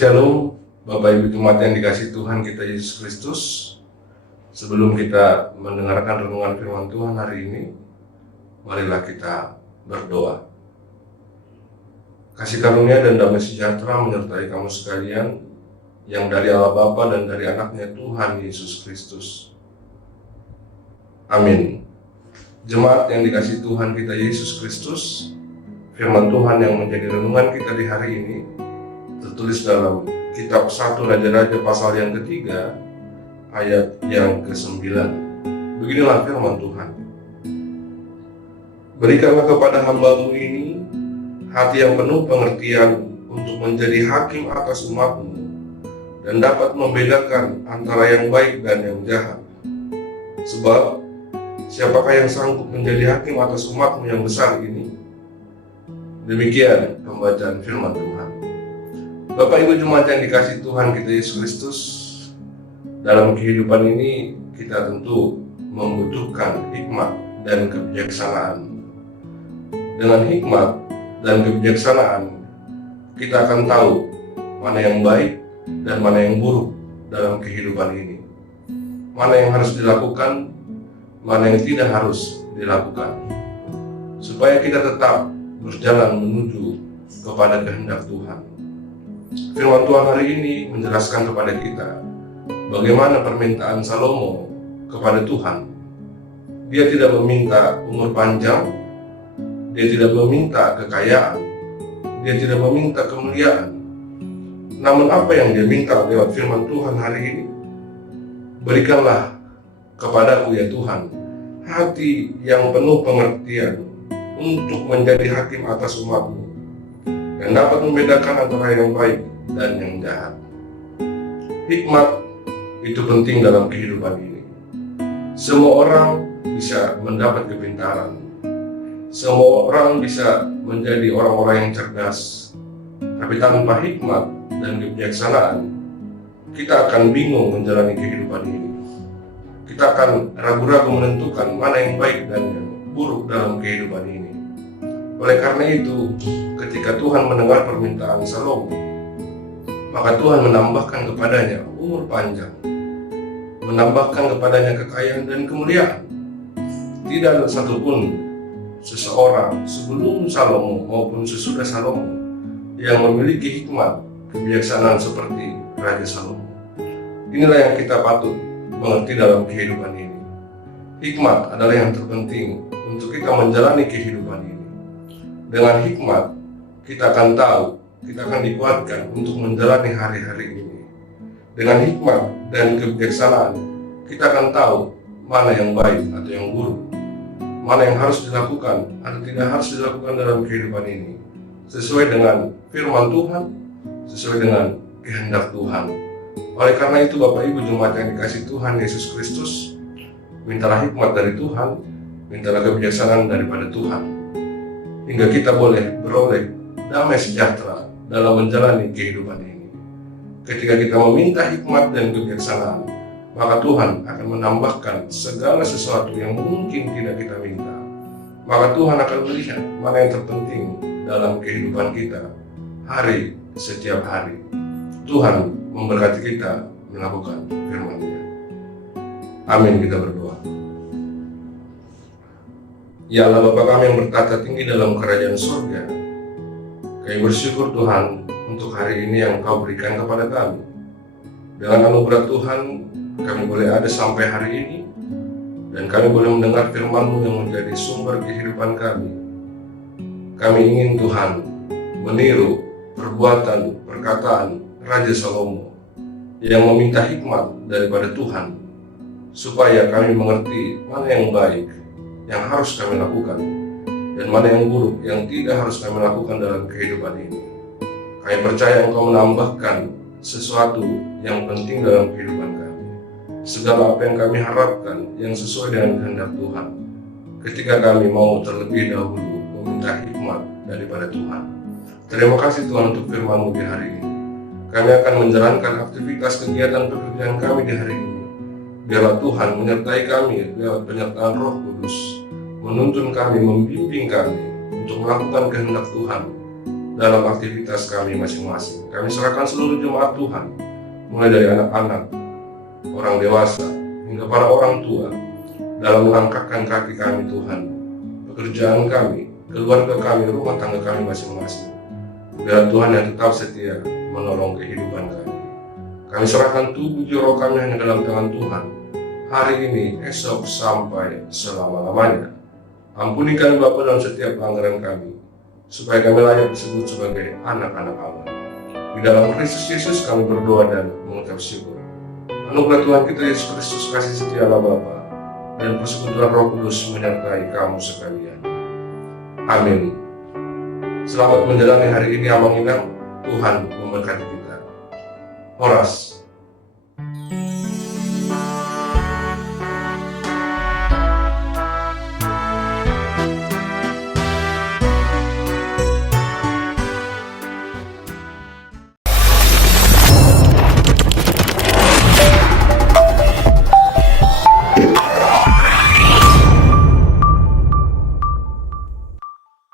Shalom, Bapak Ibu Jemaat yang dikasihi Tuhan kita Yesus Kristus. Sebelum kita mendengarkan renungan firman Tuhan hari ini, marilah kita berdoa. Kasih karunia dan damai sejahtera menyertai kamu sekalian, yang dari Allah Bapa dan dari anaknya Tuhan Yesus Kristus. Amin. Jemaat yang dikasihi Tuhan kita Yesus Kristus, firman Tuhan yang menjadi renungan kita di hari ini tertulis dalam kitab 1 Raja-Raja pasal yang ketiga ayat yang ke-9. Beginilah firman Tuhan. Berikanlah kepada hamba-Mu ini hati yang penuh pengertian untuk menjadi hakim atas umat-Mu dan dapat membedakan antara yang baik dan yang jahat. Sebab siapakah yang sanggup menjadi hakim atas umat-Mu yang besar ini? Demikian pembacaan firman Tuhan. Bapak Ibu Jemaat yang dikasihi Tuhan kita Yesus Kristus, dalam kehidupan ini kita tentu membutuhkan hikmat dan kebijaksanaan. Dengan hikmat dan kebijaksanaan, kita akan tahu mana yang baik dan mana yang buruk dalam kehidupan ini. Mana yang harus dilakukan, mana yang tidak harus dilakukan. Supaya kita tetap berjalan menuju kepada kehendak Tuhan. Firman Tuhan hari ini menjelaskan kepada kita bagaimana permintaan Salomo kepada Tuhan. Dia tidak meminta umur panjang, dia tidak meminta kekayaan, dia tidak meminta kemuliaan. Namun apa yang dia minta lewat firman Tuhan hari ini? Berikanlah kepadaku ya Tuhan hati yang penuh pengertian untuk menjadi hakim atas umat-Mu dan dapat membedakan antara yang baik dan yang jahat. Hikmat itu penting dalam kehidupan ini. Semua orang bisa mendapat kepintaran. Semua orang bisa menjadi orang-orang yang cerdas. Tapi tanpa hikmat dan kebijaksanaan, kita akan bingung menjalani kehidupan ini. Kita akan ragu-ragu menentukan mana yang baik dan yang buruk dalam kehidupan ini. Oleh karena itu, ketika Tuhan mendengar permintaan Salomo, maka Tuhan menambahkan kepadanya umur panjang, menambahkan kepadanya kekayaan dan kemuliaan. Tidak ada satupun seseorang sebelum Salomo maupun sesudah Salomo yang memiliki hikmat, kebijaksanaan seperti Raja Salomo. Inilah yang kita patut mengerti dalam kehidupan ini. Hikmat adalah yang terpenting untuk kita menjalani kehidupan ini. Dengan hikmat, kita akan tahu, kita akan dikuatkan untuk menjalani hari-hari ini. Dengan hikmat dan kebijaksanaan, kita akan tahu mana yang baik atau yang buruk, mana yang harus dilakukan atau tidak harus dilakukan dalam kehidupan ini, sesuai dengan firman Tuhan, sesuai dengan kehendak Tuhan. Oleh karena itu, Bapak Ibu Jemaat yang dikasihi Tuhan Yesus Kristus, mintalah hikmat dari Tuhan, mintalah kebijaksanaan daripada Tuhan, hingga kita boleh beroleh damai sejahtera dalam menjalani kehidupan ini. Ketika kita meminta hikmat dan kebijaksanaan, maka Tuhan akan menambahkan segala sesuatu yang mungkin tidak kita minta. Maka Tuhan akan melihat mana yang terpenting dalam kehidupan kita hari setiap hari. Tuhan memberkati kita melakukan firman-Nya. Amin, kita berdoa. Ya Allah Bapa kami yang bertata tinggi dalam kerajaan surga, kami bersyukur Tuhan untuk hari ini yang Kau berikan kepada kami. Dengan anugerah Tuhan, kami boleh ada sampai hari ini, dan kami boleh mendengar firman-Mu yang menjadi sumber kehidupan kami. Kami ingin Tuhan meniru perbuatan, perkataan Raja Salomo yang meminta hikmat daripada Tuhan, supaya kami mengerti mana yang baik yang harus kami lakukan dan mana yang buruk yang tidak harus kami lakukan dalam kehidupan ini. Kami percaya Engkau menambahkan sesuatu yang penting dalam kehidupan kami. Segala apa yang kami harapkan yang sesuai dengan kehendak Tuhan, ketika kami mau terlebih dahulu meminta hikmat daripada Tuhan. Terima kasih Tuhan untuk firman-Mu di hari ini. Kami akan menjalankan aktivitas kegiatan pekerjaan kami di hari ini. Biarlah Tuhan menyertai kami lewat penyertaan Roh Kudus, menuntun kami, membimbing kami untuk melakukan kehendak Tuhan dalam aktivitas kami masing-masing. Kami serahkan seluruh jemaat Tuhan, mulai dari anak-anak, orang dewasa, hingga para orang tua, dalam melangkahkan kaki kami Tuhan, pekerjaan kami, keluarga kami, rumah tangga kami masing-masing. Biar Tuhan yang tetap setia menolong kehidupan kami. Kami serahkan tubuh jiwa kami hanya dalam tangan Tuhan, hari ini, esok, sampai selama-lamanya. Ampuni kami Bapa dalam setiap pelanggaran kami, supaya kami layak disebut sebagai anak-anak Allah. Di dalam Kristus Yesus kami berdoa dan mengucap syukur. Anugerah Tuhan kita Yesus Kristus, kasih setia Allah Bapa, dan persekutuan Roh Kudus menyertai kamu sekalian. Amin. Selamat menjalani hari ini Amang Inang. Tuhan memberkati kita. Horas.